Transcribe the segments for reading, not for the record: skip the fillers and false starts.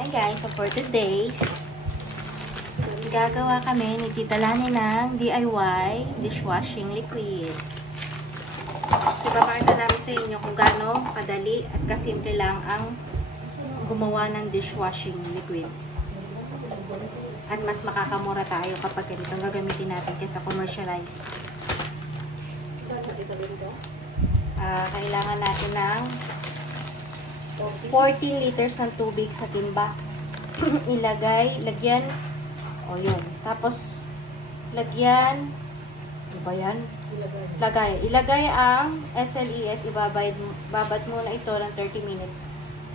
Hi guys, so for today's, gagawa kami ni Tita Lani ng DIY dishwashing liquid. So, papakita namin sa inyo kung gaano kadali at kasimple lang ang gumawa ng dishwashing liquid. At mas makakamura tayo kapag ganito ang gagamitin natin kaysa commercialize. Kailangan natin ng 14 liters ng tubig sa timba. Lagyan, yun. Tapos, lagyan, ano ba yan? Ilagay ang SLES, babad muna ito ng 30 minutes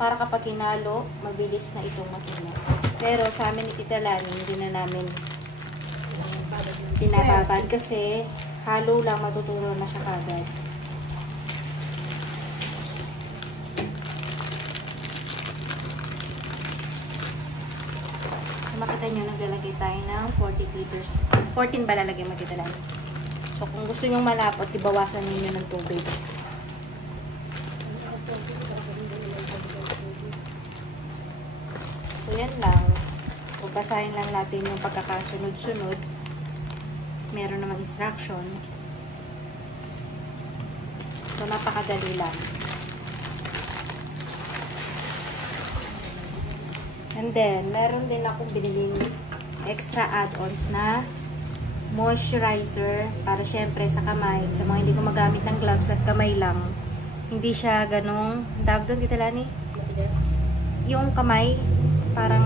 para kapag hinalo, mabilis na itong matunaw. Pero sa amin ni Tita Lani, hindi na namin pinababad kasi halo lang, matutunaw na siya kagad. Makita nyo, naglalagay tayo ng 40 liters. 14 ba lalagay mo, Tita Lani? So, kung gusto nyo malapot, ibawasan ninyo ng tubig. So, yan lang. Basahin lang natin yung pagkakasunod-sunod. Meron namang instruction. So, napakadali lang. And then, meron din akong biniling extra add-ons na moisturizer para syempre sa kamay. Sa mga hindi gumagamit ng gloves at kamay lang, hindi siya ganong, tawag doon, Tita Lani? Yung kamay, parang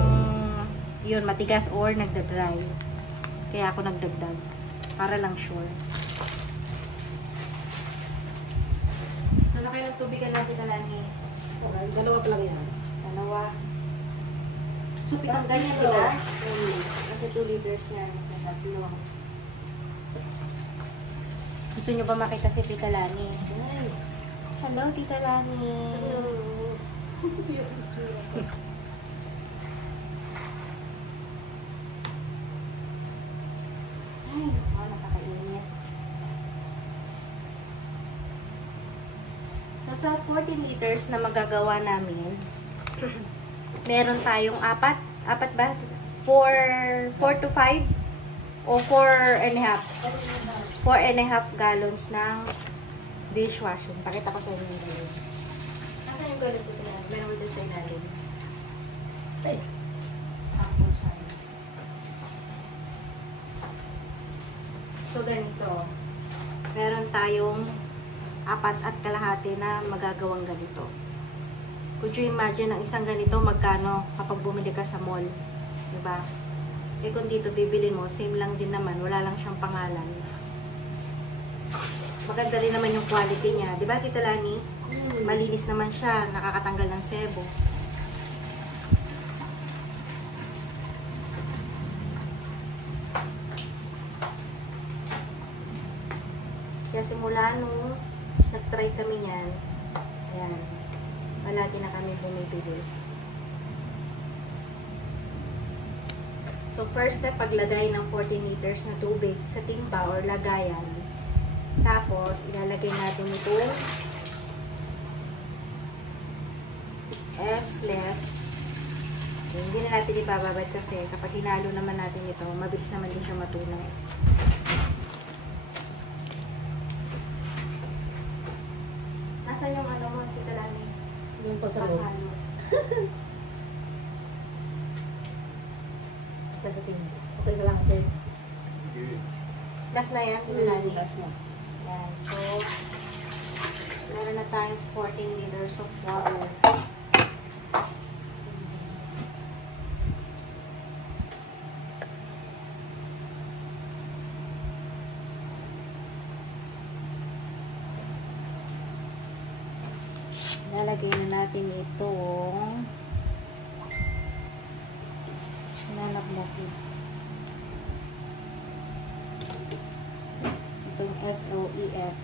yun, matigas or nagda-dry. Kaya ako nagdagdag. Para lang sure. So, nakailang tubigan lang, Tita Lani? Okay, dalawa pa lang yan. Dalawa. So, pitang ganyan nila. Kasi 2 liters niya. So, tatlo. Gusto nyo ba makita si Tita Lani? Hello, Tita Lani. Hello. Ay, nakakainit. So, sa 14 liters na magagawa namin, meron tayong apat ba? 4 to 5 o 4 and a half. 4 and a half gallons ng dishwashing. Pakita ko sa inyo yung gallon. Nasaan yung gallon ko? Meron din sa ilalim. Ay. Sample siya. So, ganito. Meron tayong 4 at kalahati na magagawang ganito. Could you imagine ang isang ganito magkano kapag bumili ka sa mall? Diba? Eh kung dito bibili mo, same lang din naman. Wala lang siyang pangalan. Maganda rin naman yung quality niya. Diba, Tita Lani? Malinis naman siya. Nakakatanggal ng sebo. Kaya simula nung nag-try kami niyan, ayan. Palagi na kami bumibili. So, first step, paglagay ng 14 liters na tubig sa timba or lagayan. Tapos, ilalagay natin itong S-less. Hindi na natin ibababad kasi kapag hinalo naman natin ito, mabilis naman din siya matunaw. Nasaan yung ano mo, Tita Lani? Yung pa sa loob. Sagutin mo. Okay ka lang, okay? Last na yan, Tita Lani. Last na. Yan. So, meron na tayong 14 liters of water. Lalagay na natin itong nalaglag. Itong SLES.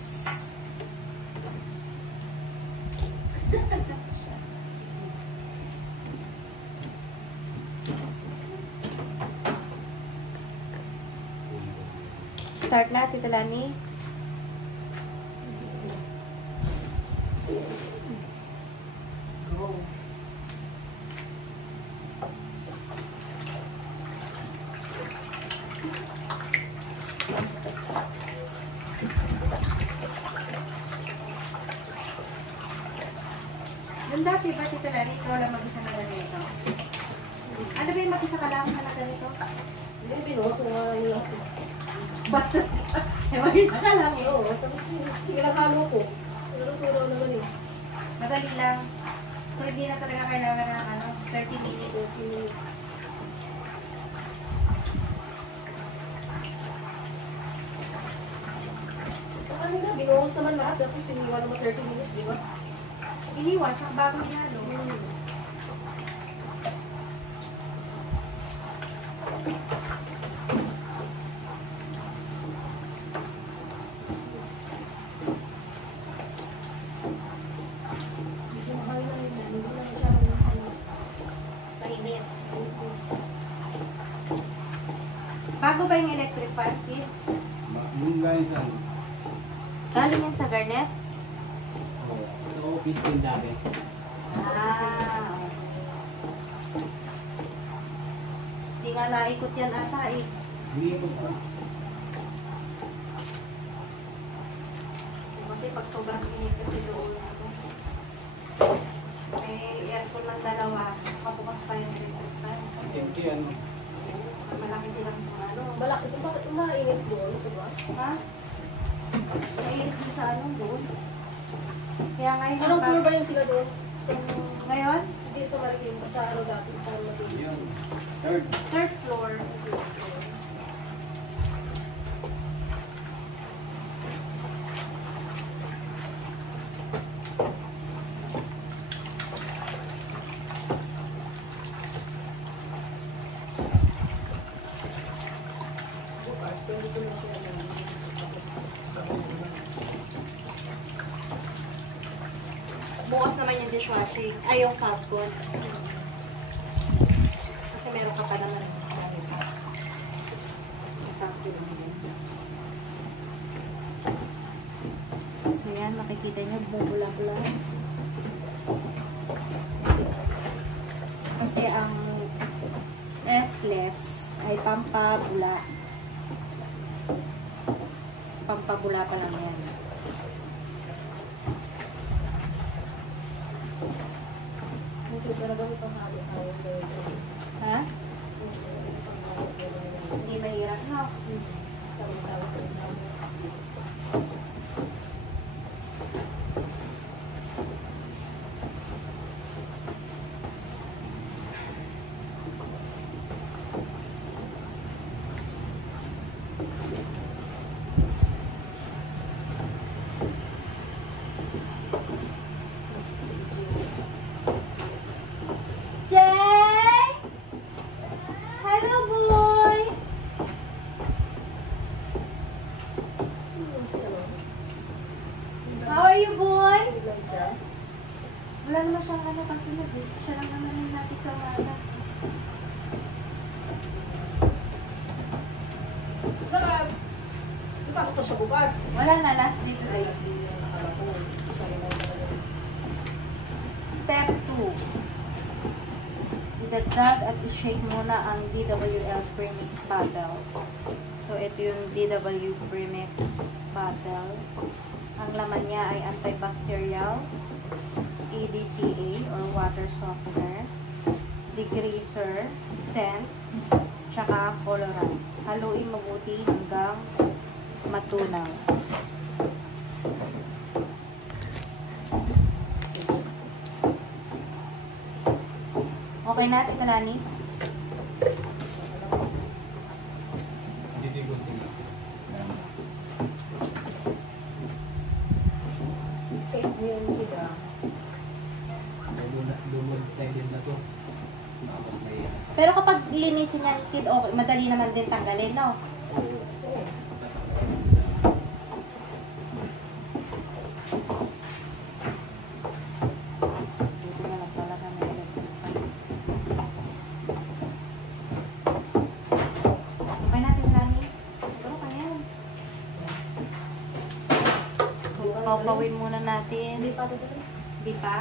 Start na, Tita Lani. Go. Lani, ikaw lang mag-isa na ganito. Ano ba yung mag-isa ka lang na ganito? Hindi, pinuso nga lang yung lahat. Basta mag-isa ka lang eh. Oo, tapos sige lang halo ko. Tulong naman eh. Madali lang. So, hindi na talaga kailangan ng 30 minutes. 30 minutes. Sa kanila, binuhos naman lahat. Tapos iniwan naman 30 minutes, di ba? Iniwan, tsaka bago ihalo. Medyo mahal na yun. Hindi na masyadong Painit. Bago ba yung electric fan, Kid? Yung guys, Galing yan sa Garnet? sa office din dati. Ah. Hindi nga naikot yan ata eh. Hindi ko pa. Kasi pag sobrang init kasi doon ako. May aircon ng dalawa. Kapukas pa yung electric fan. Hindi ano. Malaki din ang Balaki ito. Bakit umainit doon? Diba? Ha? Mainit din sa doon. Kaya ngayon. Anong floor ba yung sila doon? Sa, Ngayon? hindi sa Marikina. Sa ano dati? Sa Marikina. Yung third. Third floor. Bukas, dito na sila doon. Bukas naman yung dishwashing. Ay, yung cup pot. Kasi meron ka pa naman. Sasakto lang yun. So yan, makikita nyo, bubula-bula. Kasi ang S-less ay pampabula. Pampabula pa lang yan. Kasi talaga may panghalo tayo doon. Ha? Hindi mahirap, no? Tawag-tawag ko na. Jay! Hello, boy! Sino si ano? How are you, boy? Elijah? Wala naman siyang kasi siya lang naman yung napit sa umaga. Pasok pa siya bukas. Wala na, last day today. Step 2. Idagdag at i-shake muna ang DWL Premix bottle. So, ito yung DW Premix bottle. Ang laman niya ay antibacterial, EDTA or water softener, degreaser, scent, tsaka colorant. Haluin mabuti hanggang matunaw. Okay na, Tita Lani? Hindi ko tingnan. Take mo yung kita. May lumod side na to. Tapos may Pero kapag linisin niya ni Kid, okay, madali naman din tanggalin, no? Dito na lang talaga may electric fan. Okay na, Tita Lani? Siguro kaya. So, pawpawin muna natin. Hindi pa ito. Di pa?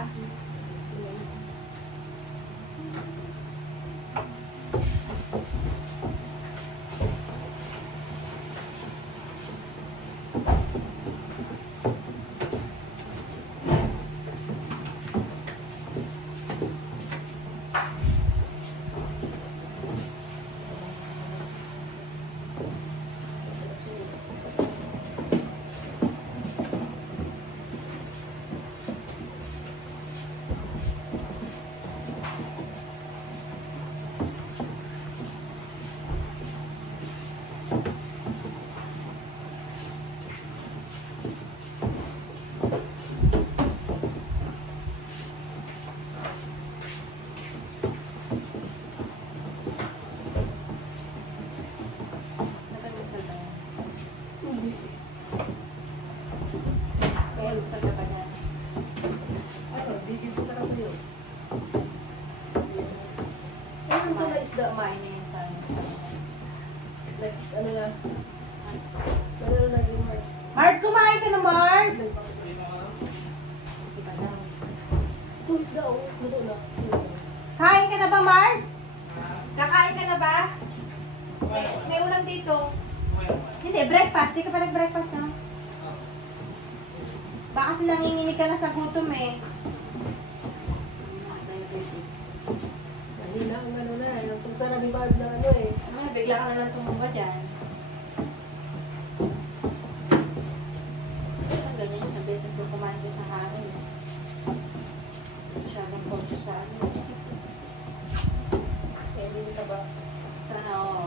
isda. Kumain na yan sa amin. Like, ano na. Ano na naging hard. Mart, kumain ka na, Mart! Di ba daw? Ito isda, oh. Luto na. Sino? Kain ka na ba, Mart? Kakain ka na ba? May ulam dito. Hindi, breakfast. Di ka pa nag-breakfast, no? Baka kasi nanginginig ka na sa gutom eh. Dali na, ang ano na. Yung pagsara ni Barb na ano eh. Ay, bigla ka na lang tumumba dyan. Isang ganyan, isang beses na kumain sa isang araw. Masyadong kotso sa ano. Eh, hindi ka ba? Sa oo.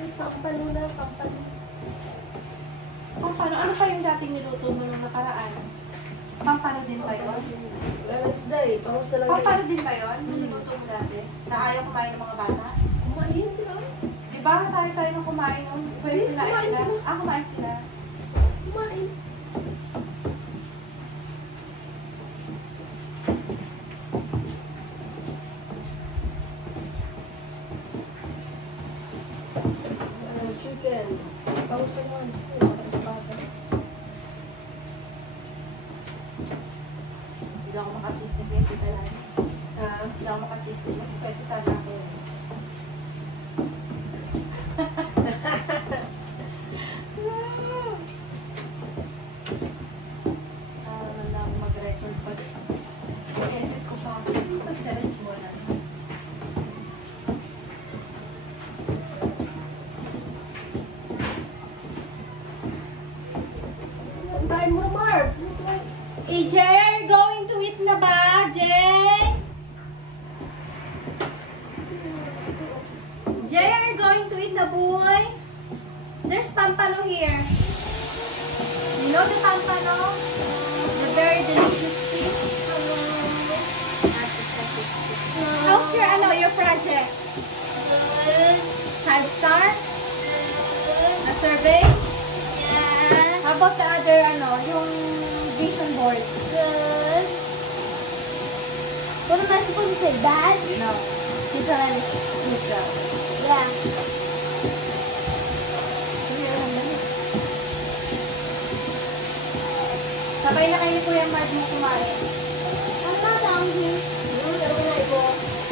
Ay, pampalo na, pampalo. Pampano? Ano pa yung dating niluto mo nung nakaraan? Pampano din ba yun? Wala lang isda eh. Pangos na lang. Pampano din ba yun? Yung niluto mo dati? Na ayaw kumain ng mga bata? Kumain sila. Di ba tayo nung kumain nun? Pwede Hindi, kumain kumain sila? sila. Ah, kumain sila. Kumain. Chicken. Pangos na lang. Tapos bata. Hindi ako makatis kasi yung pita lang. Ah, Hindi ako makatis kasi pwede sana ako. Lang mag-record pag edit ko pa. Pag-search mo na. kain mo na, Marv. Jay, going to eat na ba, Jay? Jay, are you going to eat na, boy? There's pampano here. You know the pampano? The very delicious fish. How's your, your project? 5 star? A survey? How about the other, yung vision board? Good. What am I supposed to say? Bad? No. It's a neutral. Yeah. Sabay na kayo Kuya Mark mo kumain. I'm not hungry. Ano na ito?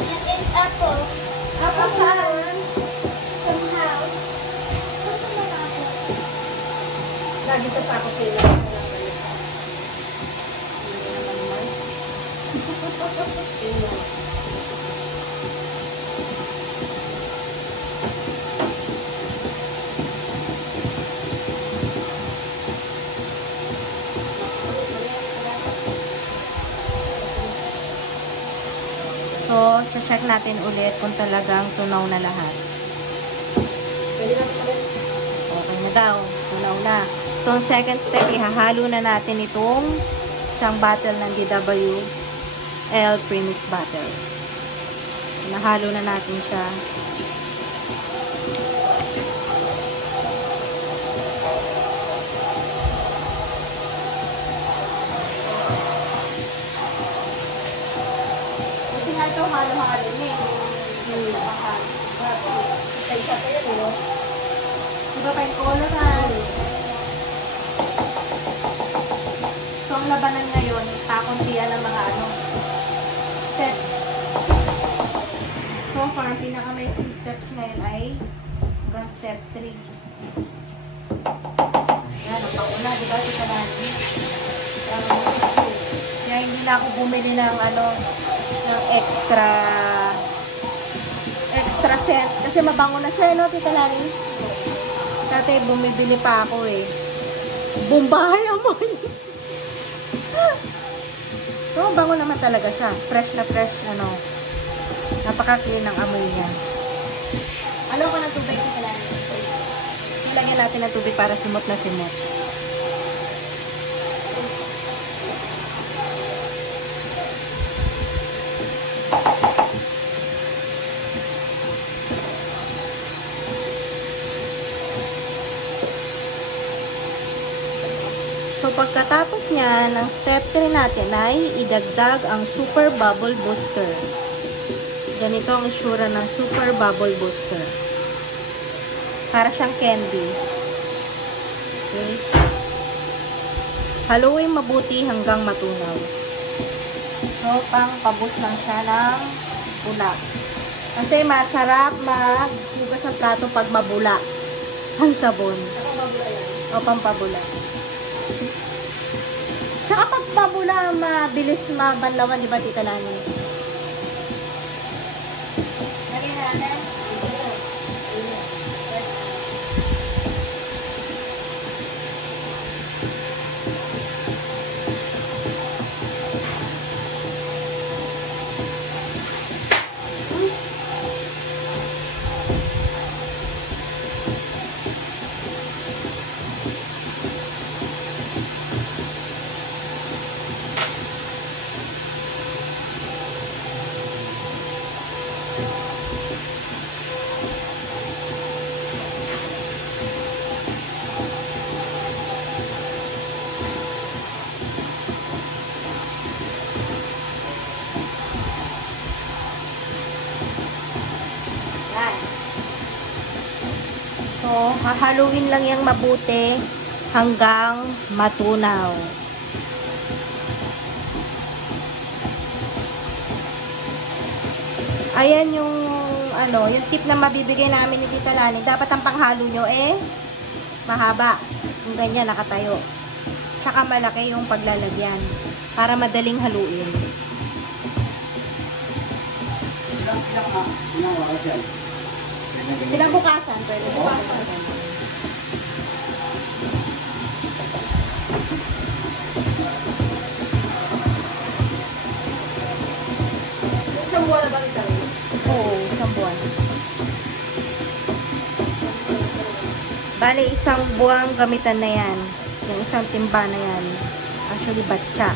And it's apple. Apa saan? Somehow. What's in the apple? Lagi sa sako sila. So, check natin ulit kung talagang tunaw na lahat. Pwede na pala. Okay na daw. Tunaw na. So, ang second step, ihahalo na natin itong isang bottle ng DWL premix bottle. Nahalo na natin siya. Kasi nga ito, halo-halo niya. Yung nakahalo. Isa pa yan, no? Diba pa yung color na? So, ang labanan ngayon, pakuntian ng mga steps. So far, ang pinaka-mixing steps ngayon ay hanggang step 3. Yan, ang pauna, diba? Ito natin. Kaya hindi na ako bumili ng ng extra set. Kasi mabango na siya, no, Tita Lani? Dati bumibili pa ako eh. Bumbahay amoy. So, bango naman talaga siya. Fresh na fresh, napaka-clean ng amoy niya. Ano ko ng tubig, Tita Lani? Lagyan natin ng tubig para simot na simot. So, pagkatapos niya, ng step 3 natin ay idagdag ang Super Bubble Booster. Ganito ang itsura ng Super Bubble Booster. Para siyang candy. Okay. Haluin mabuti hanggang matunaw. So, pang-paboost lang siya ng bula. Kasi masarap maghugas ng plato pag mabula ang sabon. O, pampabula. Tsaka pag mabula, mabilis mabanlawan, di ba, Tita Lani? Lagyan natin. Yan. So, hahaluin lang yung mabuti hanggang matunaw. Ayan yung yung tip na mabibigay namin ni Tita Lani. Dapat ang panghalo nyo mahaba. Yung ganyan, nakatayo. Tsaka malaki yung paglalagyan para madaling haluin. Pinabukasan. Pwede bukasan. Isang buwan na ba ito? Oo, isang buwan. Bale, isang buwang gamitan na yan. Yung isang timba na yan. Actually, batcha.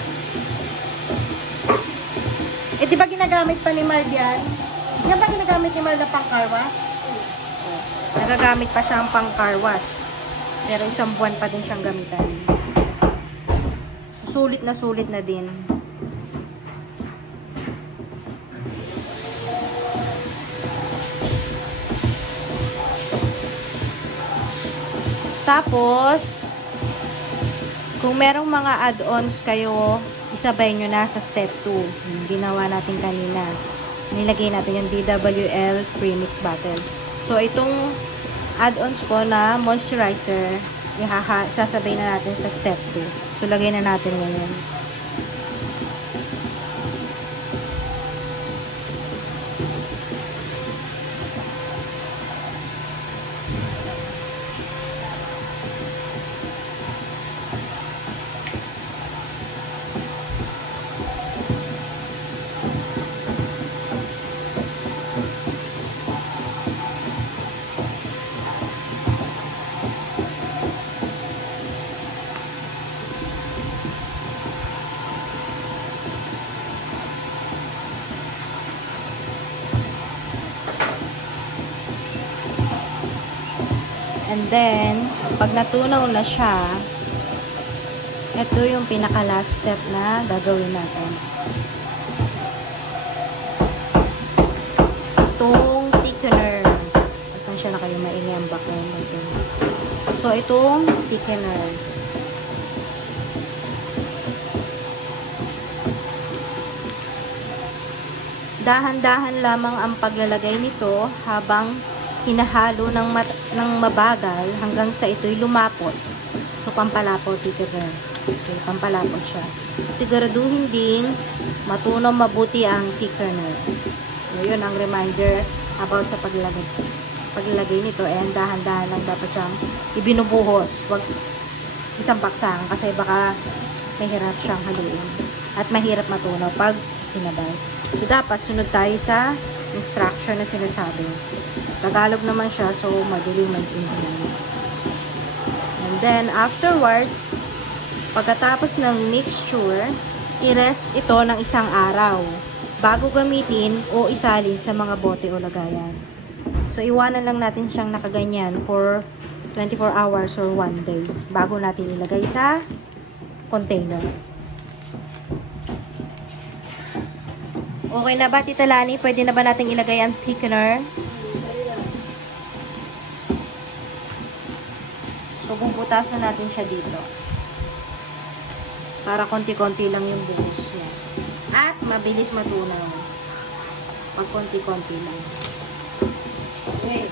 Eh, di ba ginagamit pa ni Marl yan? Yan ba ginagamit ni Marl na pang-carwash? Nagagamit pa siya ang pang-carwash. Pero isang buwan pa din siyang gamitan. So, sulit na din. Tapos, kung merong mga add-ons kayo, isabay nyo na sa step 2. Yung ginawa natin kanina. Nilagay natin yung DWL Premix Bottle. So, itong add-ons ko na moisturizer, sasabay na natin sa step 2. So, lagay na natin ngayon. And then, pag natunaw na siya, ito yung pinaka-last step na gagawin natin. Itong thickener. Pasensya na kayo, maingay ang background natin. So, itong thickener. Dahan-dahan lamang ang paglalagay nito habang hinahalo ng mabagal hanggang sa ito'y lumapot. So, pampalapot ito rin. Okay, pampalapot siya. Siguraduhin ding matunaw mabuti ang thickener. So, yun ang reminder about sa paglalagay nito. And dahan-dahan lang dapat siyang ibinubuhos. Huwag isang baksakan kasi baka mahirap siyang haluin. At mahirap matunaw pag sinabay. So, dapat sunod tayo sa instruction na sinasabi. Tagalog naman siya, so madali maintindihan. And then, afterwards, pagkatapos ng mixture, i-rest ito ng isang araw bago gamitin o isalin sa mga bote o lagayan. So, iwanan lang natin siyang nakaganyan for 24 hours or 1 day bago natin ilagay sa container. Okay na ba, Tita Lani? Pwede na ba natin ilagay ang thickener? So, bubutasan natin siya dito. Para konti-konti lang yung buhos niya. At mabilis matunaw. Pag konti-konti lang. Okay.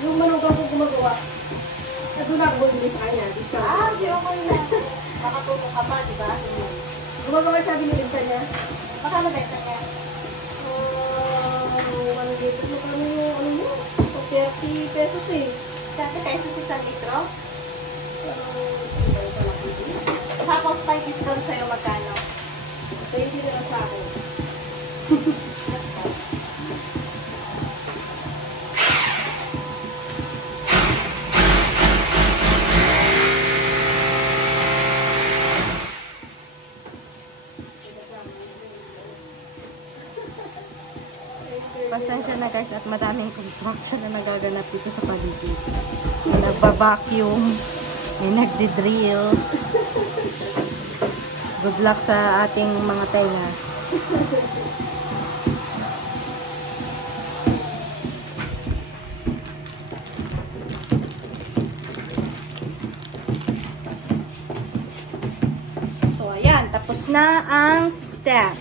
Yung manugang ko gumagawa, doon ako bumili sa kanya. Discount. Okay na. Makatulong ka pa, di ba? Gumagawa siya, binibenta niya. Baka mabenta niya. Ano dito mo kami yung ano mo? 30 pesos eh. 30 pesos isang litro? Iba yung pala pili. Tapos pag discount sa'yo magkano? 20 na lang sa akin. Pasensya na guys at madaming construction na nagaganap dito sa paligid. May nagba-vacuum, may nagdi-drill. Good luck sa ating mga tenga. So ayan, tapos na ang step.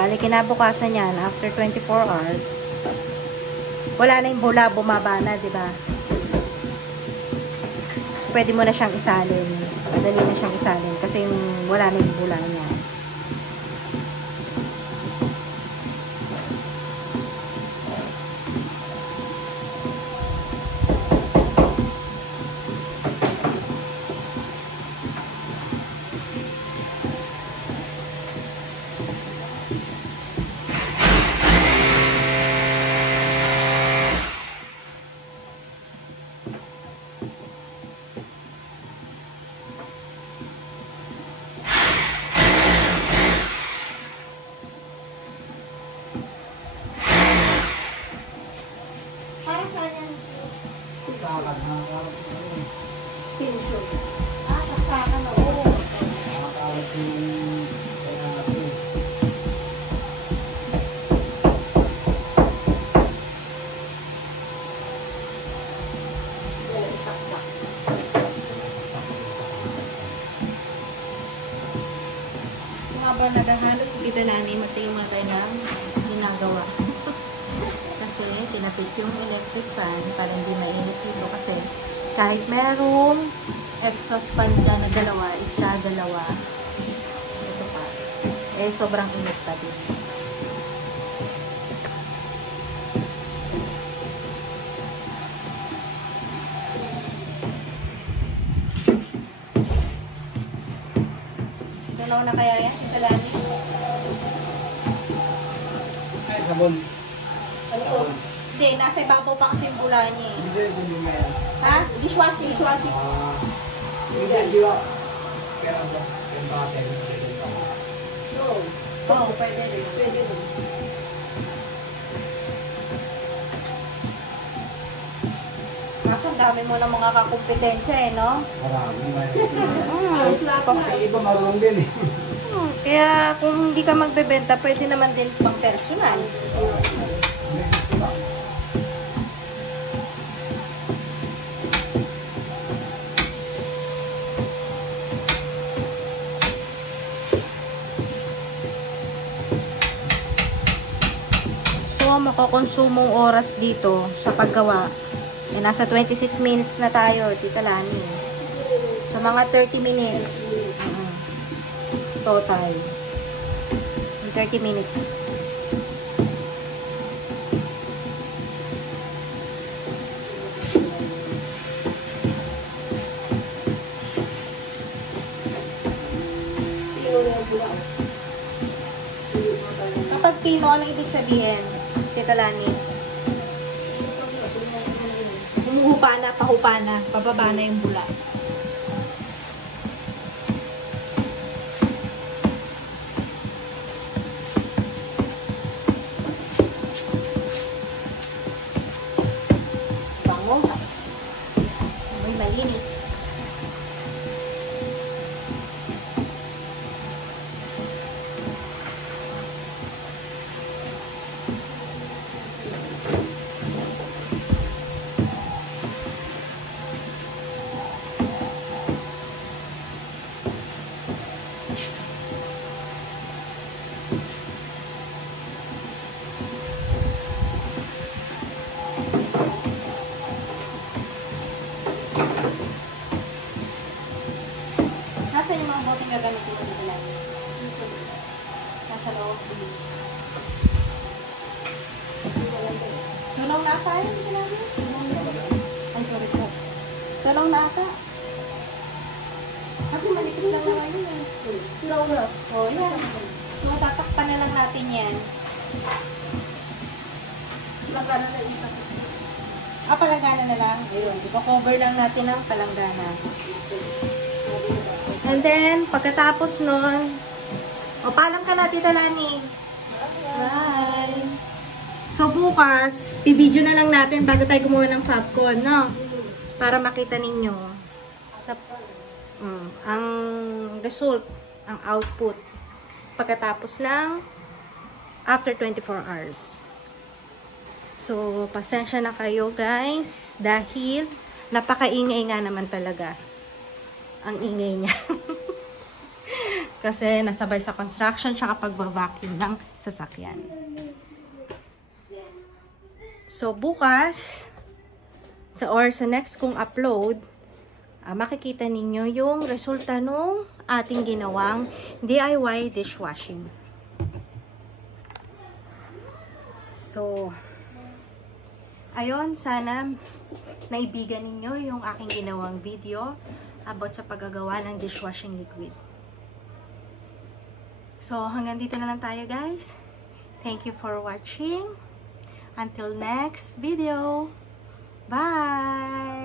Bali, kinabukasan yan, after 24 hours, wala na yung bula, bumaba na, di ba? Pwede mo na siyang isalin. Madali na siyang isalin kasi wala na yung bula niya. Extension. Kasakan na. Oo. Saksak. Habang nagahalo si Bidalani, magtayo muna tayo ng ginagawa. Kasi tinapit yung electric fan para hindi mainit dito kasi kahit merong exhaust fan dyan na dalawa, isa, dalawa, ito pa, eh sobrang init pa din. Tunaw na kaya yan, Bidalani? Ay, sabon. Ano to? Hindi, nasa ibabaw pa kasi yung bula niya eh. Hindi, hindi mo yan. Ha? Dishwashing. Dishwashing. Hindi, di ba? Pero ba? Yung bate, No. Oo, pwede rin. Pwede rin. dami mo ng mga kakumpetensya eh, no? Marami na Ayos na ako. Yung iba marunong din eh. Kaya kung hindi ka magbebenta, pwede naman din pang personal. So, makakonsumong oras dito sa paggawa. Eh, nasa 26 minutes na tayo, Tita Lani. So, mga 30 minutes. Total. 30 minutes. Kapag pino, ano ibig sabihin? Tita Lani? Humuhupa na, pahupa na, pababa na yung bula. Bango. May malinis. Nasa yung mga boteng gagamitin ko dito lang? Nasa loob. Tulong na ata yun dito namin? Ay, sorry po. Tulong na ata. Kasi manipis lang naman yun eh. Tulong na. O, yan. So, tatakpan na lang natin yan. Lagana na itak. Palanggana na lang. Ayun. Ipa-cover lang natin ang palanggana. And then, pagkatapos nun, o, paalam ka na, Tita Lani. Bye! So, bukas, i-video na lang natin bago tayo gumawa ng Fabcon, no? Para makita ninyo sa, ang result, ang output, pagkatapos ng after 24 hours. So, pasensya na kayo, guys, dahil napakaingay nga naman talaga ang ingay niya. Kasi nasabay sa construction tsaka pagbabacuum ng sasakyan. So, bukas, sa next kong upload, makikita ninyo yung resulta nung ating ginawang DIY dishwashing. So, ayun, sana naibigan ninyo yung aking ginawang video about sa paggagawa ng dishwashing liquid. So, hanggang dito na lang tayo, guys. Thank you for watching. Until next video. Bye!